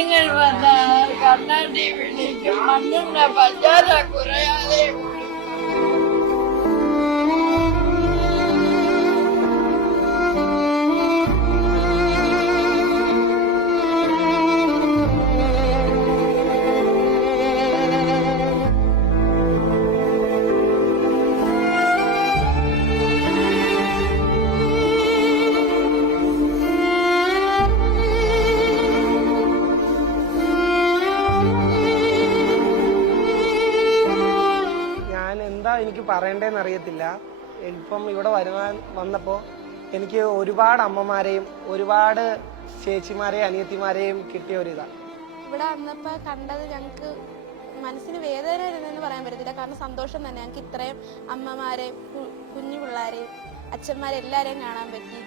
കുഞ്ഞുങ്ങൾ വന്നാൽ കണ്ണാടി വിളിക്കും, മണ്ണെണ്ണ പഞ്ചാര കുറയാതെ എനിക്ക് പറയണ്ടേന്ന് അറിയത്തില്ല. ഇപ്പം ഇവിടെ വന്നപ്പോൾ എനിക്ക് ഒരുപാട് അമ്മമാരെയും ഒരുപാട് ചേച്ചിമാരെയും അനിയത്തിമാരെയും കിട്ടിയ ഒരിതാണ്. ഇവിടെ വന്നപ്പോൾ കണ്ടത് ഞങ്ങൾക്ക് മനസ്സിന് വേദന ഇരുന്നെന്ന് പറയാൻ പറ്റത്തില്ല. കാരണം സന്തോഷം തന്നെ. ഞങ്ങൾക്ക് ഇത്രയും അമ്മമാരെയും കുഞ്ഞു പിള്ളേരെയും അച്ഛന്മാരെയും എല്ലാവരെയും കാണാൻ പറ്റി.